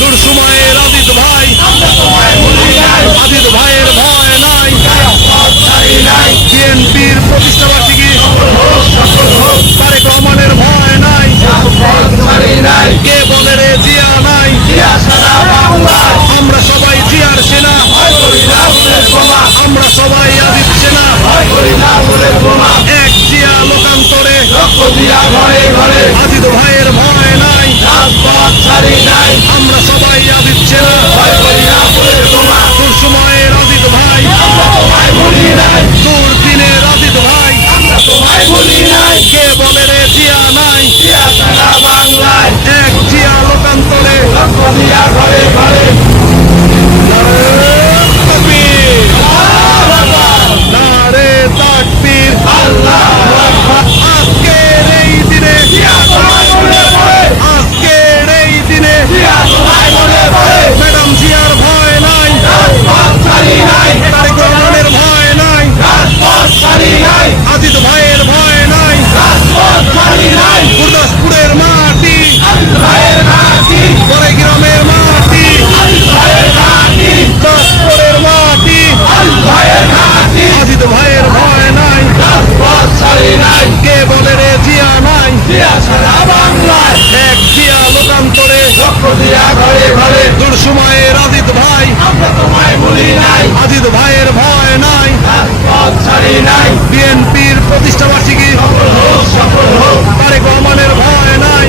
দুঃসময়ের আজিত ভাই, আজিত ভাইয়ের ভয় নাই। বিএনপির প্রতিষ্ঠাবার্ষিকী, তারেক রহমানের ভয় নাই। কে বলে রে জিয়া নাই? আমরা সবাই জিয়ার সেনা, আমরা সবাই আজিত সেনা। এক জিয়া লোকান্তরে আজিত ভাইয়ের ভয় নাই। আমরা সবাই আজিত সেনা, দুঃসময়ের আজিত ভাই, দুর্দিনের আজিত ভাই। কে বলে রে জিয়া নাই? এক জিয়া লোকান্তরে নারে তাকবীর। আজকের এই দিনে, আজকের এই দিনে ম্যাডাম জিয়ার ভয় নাই, তারেক রহমানের ভয় নাই, আজিত ভাইয়ের ভয় নাই। গুরদাসপুরের মাটি, বড়াইগ্রামের মাটি, দাসপুরের মাটি, আজিত ভাইয়ের ভয় নাই। কে বলে রে জিয়া নাই? এক জিয়া লোকান্তরে দুঃসময়ের আজিত ভাই, আজিত ভাইয়ের ভয় নাই। বিএনপির প্রতিষ্ঠাবার্ষিকী, তারেক রহমানের ভয় নাই।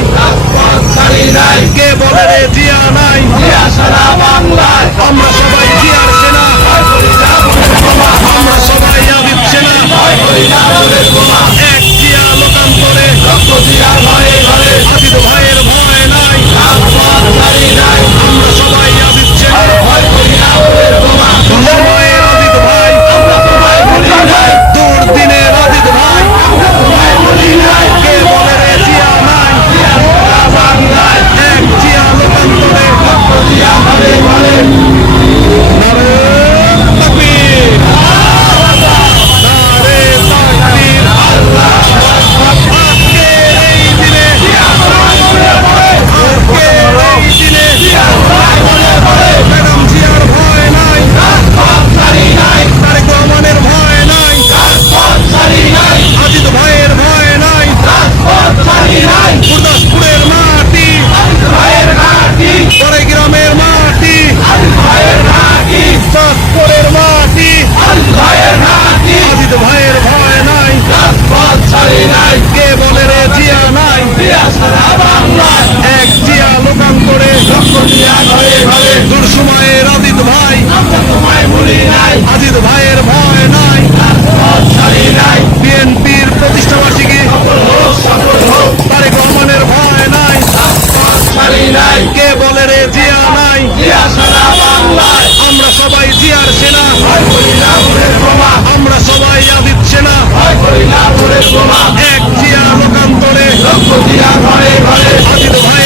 কে বলে রে জিয়া নাই? আমরা সবাই জিয়ার সেনা, আমরা সবাই আজিত সেনা। এক জিয়া লোকান্তরে আজিত ভাইয়ের ভয় নাই। আমরা সবাই আজিত সেনা, দুঃসময়ের আজিত ভাই, দুর্দিনের আজিত ভাই। কে বলে রে জিয়া নাই? এক জিয়া লোকান্তরে নারে তাকবীর, নারে তাকবীর। আজকের এই দিনে, আজকের এই দিনে ম্যাডাম জিয়ার ভয় নাই, তারেক রহমানের ভয় নাই, আজিত ভাইয়ের ভয় নাই। গুরদাসপুরের মাটি, বড়াইগ্রামের মাটি, দাসপুরের মাটি, আজিত ভাইয়ের ভয় নাই। কে বলে রে জিয়া নাই? এক জিয়া লোকান্তরে দুঃসময়ের আজিত ভাই, আজিত ভাইয়ের ভয় নাই। বিএনপির প্রতিষ্ঠাবার্ষিকী, তারেক রহমানের ভয় নাই। কে বলে রে জিয়া নাই? আমরা সবাই জিয়ার সেনা, আমরা সবাই আজিত সেনা। এক জিয়া লোকান্তরে আজিত ভাই,